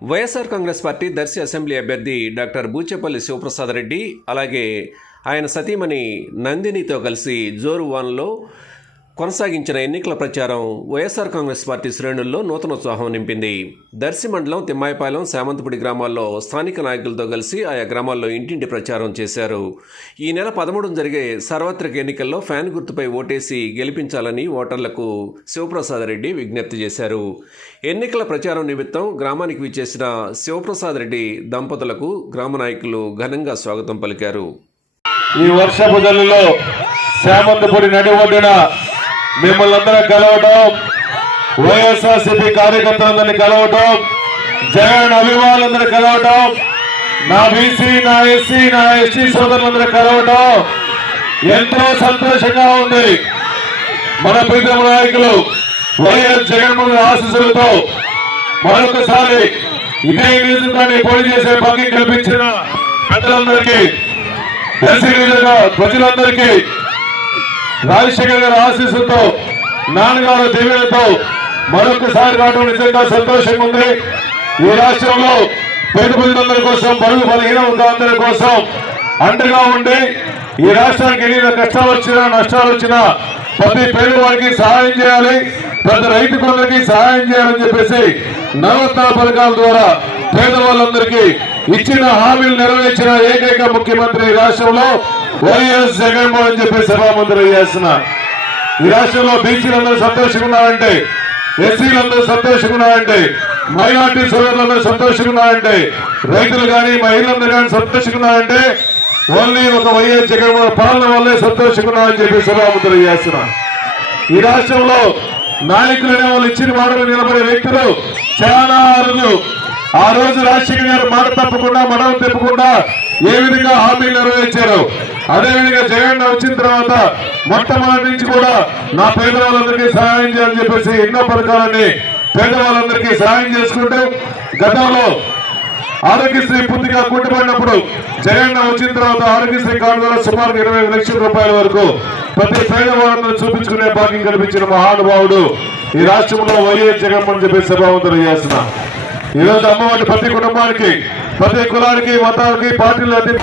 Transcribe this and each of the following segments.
YSR Congress party Darsi assembly అభ్యర్థి doctor Boochepalli Sivaprasad Reddy అలాగే ఆయన సతీమణి నందినితో కలిసి జోరు వాన్లో కొనసాగించిన ఎన్నికల ప్రచారం వైఎస్ఆర్ కాంగ్రెస్ పార్టీ శ్రేణుల్లో నూతనోత్సాహం నింపింది. దర్శి మండలం తిమ్మాయిపాలెం శామంతపుడి గ్రామాల్లో స్థానిక నాయకులతో కలిసి ఆయా గ్రామాల్లో ఇంటింటి ప్రచారం చేశారు. ఈ నెల పదమూడున జరిగే సార్వత్రిక ఎన్నికల్లో ఫ్యాన్ గుర్తుపై ఓటేసి గెలిపించాలని ఓటర్లకు శివప్రసాద్ రెడ్డి విజ్ఞప్తి చేశారు. ఎన్నికల ప్రచారం నిమిత్తం గ్రామానికి విచ్చేసిన శివప్రసాద్ రెడ్డి దంపతులకు గ్రామ నాయకులు ఘనంగా స్వాగతం పలికారు. ఈ వర్షపు జల్లులో శామంతపురి నడి ఒడ్డున మిమ్మల్ని అందరూ కలవటం వైఎస్ఆర్సీపీ కార్యకర్తలందరినీ కలవటం జగన్ అభిమానులందరూ కలవటం నా బీసీ నా ఎస్సీ నా ఎస్టీ సోదరులందరూ కలవటం ఎంతో సంతోషంగా ఉంది. మన ప్రీతమ నాయకులు వైఎస్ జగన్మోహన్ ఆశీస్సులతో మరొకసారి ఇదే నియోజకవర్గాన్ని పోటీ చేసే భాగ్యం కల్పించిన పెద్దలందరికీ దర్శి నియోజక ప్రజలందరికీ రాజశేఖర్ గారి ఆశీస్సుతో నాన్నగారు దీవెనతో మరొకసారి రావడం నిజంగా సంతోషంగా ఉంది. ఈ రాష్ట్రంలో పేద ప్రజలందరి కోసం బరువు బలహీన అందరి కోసం అండగా ఉండి ఈ రాష్ట్రానికి ఎన్ని కష్టాలు వచ్చినా నష్టాలు వచ్చినా ప్రతి పేదవాడికి సహాయం చేయాలి ప్రతి రైతులందరికీ సహాయం చేయాలని చెప్పేసి నవరత్నాల పథకాల ద్వారా పేదవాళ్ళందరికీ ఇచ్చిన హామీలు నెరవేర్చిన ఏకైక ముఖ్యమంత్రి ఈ రాష్ట్రంలో వైఎస్ జగన్మోహన్ చెప్పి సభామంత్రి చేస్తున్నా. ఈ రాష్ట్రంలో బీసీలందరూ సంతోషంగా ఎస్సీలందరూ సంతోషంగా మైనార్టీ సోదరులందరూ సంతోషంగా రైతులు కానీ మహిళలందరూ కానీ సంతోషంగా ఓన్లీ ఒక వైఎస్ జగన్మోహన్ పాలన వల్లే సంతోషంగా అని చెప్పి సభామంత్రి చేస్తున్నా. ఈ రాష్ట్రంలో నాయకులు అనే వాళ్ళు ఇచ్చిన మాటలు నిలబడే వ్యక్తులు చాలా అరుదు ఆ రోజు రాజశేఖర్ గారు మాట తప్పకుండా మనం తిప్పకుండా ఏ విధంగా హామీలు నెరవేర్చారు? అదే విధంగా జగన్ వచ్చిన తర్వాత మొట్టమొదటి నుంచి కూడా నా పేదవాళ్ళందరికీ సహాయం చేయాలని చెప్పేసి ఎన్నో పథకాలని పేదవాళ్ళందరికీ సహాయం చేసుకుంటూ గతంలో ఆరోగ్యశ్రీ పూర్తిగా కుంటుపడినప్పుడు జగన్ వచ్చిన తర్వాత ఆరోగ్యశ్రీ కార్డు ద్వారా సుమారు ఇరవై ఐదు లక్షల రూపాయల వరకు ప్రతి పేదవాళ్ళను చూపించుకునే భాగ్యం కల్పించిన మహానుభావుడు ఈ రాష్ట్రంలో వైఎస్ జగన్మోహన్ చెప్పి సభావంతులు చేస్తున్నా ఈరోజు అమ్మవారి ప్రతి కుటుంబానికి ప్రతి కులానికి మతాలకి పార్టీలు అన్ని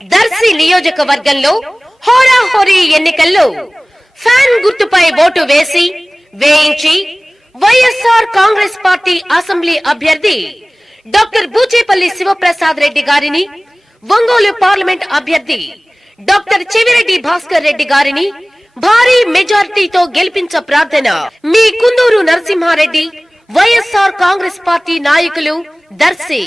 దర్శి నియోజకవర్గంలో హోరాహోరీ ఎన్నికల్లో ఫ్యాన్ గుర్తుపై ఓటు వేసి వేయించి వైఎస్ఆర్ కాంగ్రెస్ పార్టీ అసెంబ్లీ అభ్యర్థి డాక్టర్ బూచేపల్లి శివప్రసాద్ రెడ్డి గారిని ఒంగోలు పార్లమెంట్ అభ్యర్థి డాక్టర్ చెవిరెడ్డి భాస్కర్ రెడ్డి గారిని భారీ మెజార్టీతో గెలిపించ ప్రార్థన. మీ కుందూరు నరసింహారెడ్డి వైఎస్ఆర్ కాంగ్రెస్ పార్టీ నాయకులు దర్శి.